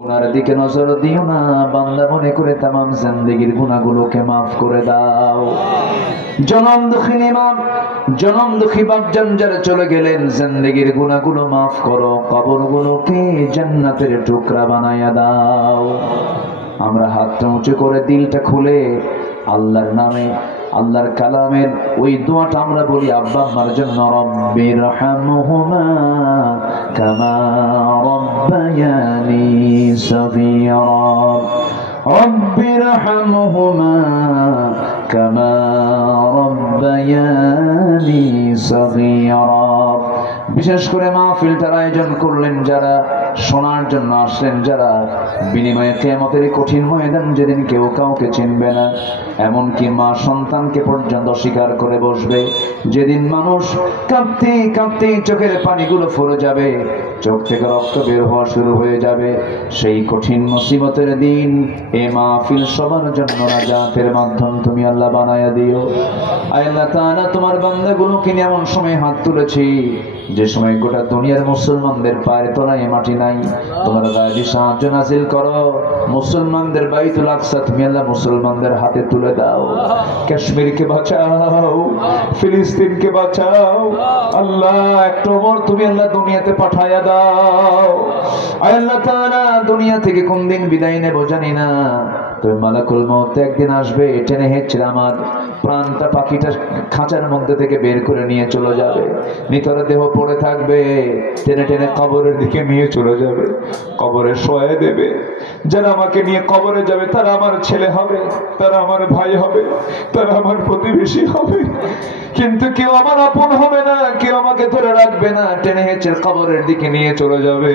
গুনার দিকে নজর দিও না, বান্দা মনে করে তামাম জিন্দেগীর গুনাহগুলোকে মাফ করে দাও। জনম দুঃখিনী মা, জনম দুঃখী বাপজান যারা চলে গেলেন, জিন্দেগীর গুনাহগুলো মাফ করো, কবরগুলোকে জান্নাতের টুকরা বানায়া দাও। আমরা হাতটা উঁচু করে দিলটা খুলে আল্লাহর নামে, আল্লাহর কালামের ওই দোয়াটা আমরা বলি আব্বা আম্মার জন্য, রব্বির হামহুমা কামা রব্বায়ানি সগীরা, রব্বির হামহুমা কামা রব্বায়ানি সগীরা। বিশেষ করে মাহফিলটার আয়োজন করলেন যারা, শোনার জন্য আসলেন যারা, বিনিময়ে কিয়ামতের কঠিন ময়দান যেদিন কেউ কাউকে চিনবে না, এমনকি মা সন্তানকে পর্যন্ত স্বীকার করে বসবে, যেদিন মানুষ কাঁদতে কাঁদতে চোখের পানিগুলো ফুরে যাবে, চোখ থেকে রক্ত বের হওয়া শুরু হয়ে যাবে, সেই কঠিন মুসিবতের দিন এ মাহফিল সবার জন্য নাজাতের মাধ্যম তুমি আল্লাহ বানায়া দিও। আল্লাহ তাআলা তোমার বান্দাগুলোকে নিয়ে এমন সময় হাত তুলেছি যে সময় গোটা দুনিয়ার মুসলমানদের পায়ের তলায় মাটি নাই, তোমার গায়েবী সাহায্য নাজিল করো। মুসলমানদের বাইতুল আকসা তুমি আল্লাহ মুসলমানদের হাতে তুলে দাও। কাশ্মীরকে বাঁচাও, ফিলিস্তিনকে বাঁচাও আল্লাহ। একটা ওমর তুমি আল্লাহ দুনিয়াতে পাঠায়া দাও। আল্লাহ তাআলা দুনিয়া থেকে কোন দিন বিদায় নেব জানি না, তুমি মালাকুল মউত একদিন আসবে, টেনে হেঁচড়ে আমার প্রাণটা পাখিটা খাঁচার মধ্যে থেকে বের করে নিয়ে চলে যাবে, নিতর দেহ পড়ে থাকবে, টেনে টেনে কবরের দিকে নিয়ে চলে যাবে, কবরে শোয়া দেবে। যারা আমাকে নিয়ে কবরে যাবে তারা আমার ছেলে হবে, তারা আমার ভাই হবে, তারা আমার প্রতিবেশী হবে, কিন্তু কেউ আমার আপন হবে না, কেউ আমাকে ধরে রাখবে না, টেনে হেঁচড়ে কবরের দিকে নিয়ে চলে যাবে,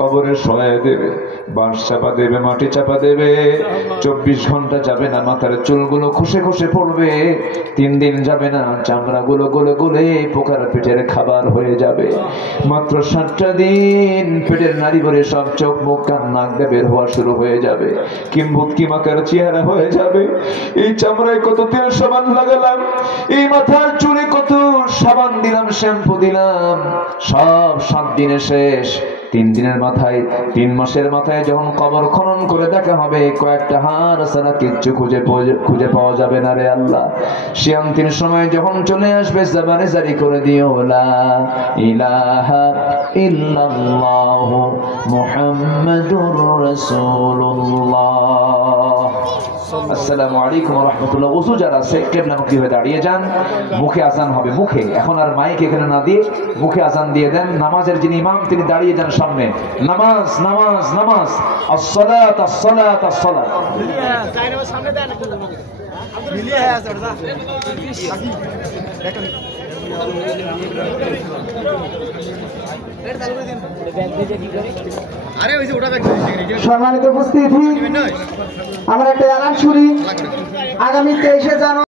কবরে শোয়া দেবে, বাঁশ চাপা দেবে, মাটি চাপা দেবে, 24 ঘন্টা যাবে না মাথার চুলগুলো খসে খসে পড়বে, 3 দিন যাবে না চামড়াগুলো গলে গলে পোকার পেটের খাবার হয়ে যাবে, মাত্র 7টা দিন পেটের নাড়ি ভরে সব চোখ মুখ কান নাক দিয়ে বের হওয়া শুরু হয়ে যাবে, কিম্ভূত কিমাকার চেহারা হয়ে যাবে। এই চামড়ায় কত তেল সাবান লাগালাম, এই মাথার চুলে কত সাবান দিলাম, শ্যাম্পু দিলাম, সব 7 দিনে শেষ। 3 দিনের মাথায়, 3 মাসের মাথায় যখন কবর খনন করে দেখা হবে, কয়েকটা হাড় ছাড়া কিচ্ছু খুঁজে পাওয়া যাবে না রে আল্লাহ। সে অন্তিম সময় যখন চলে আসবে, জবানে জারি করে দিও লা ইলাহা ইল্লাল্লাহু মুহাম্মাদুর রাসূলুল্লাহ। আসসালামু আলাইকুম ওয়া রাহমাতুল্লাহ। ওযু যারা আছে কিবলামুখী হয়ে দাঁড়িয়ে যান, মুখে আজান হবে, মুখে, এখন আর মাইক এখানে না দিয়ে মুখে আজান দিয়ে দেন। নামাজের যিনি ইমাম তিনি দাঁড়িয়ে যান সামনে, নামাজ নামাজ নামাজ, আসসালাত আসসালাত আসসালাত। সামনে দেন, মিলিয়ে আছে ওটা সম্মানিত উপস্থিতি, আমরা একটা এলান শুনি। আগামী 23শে জানুয়ারি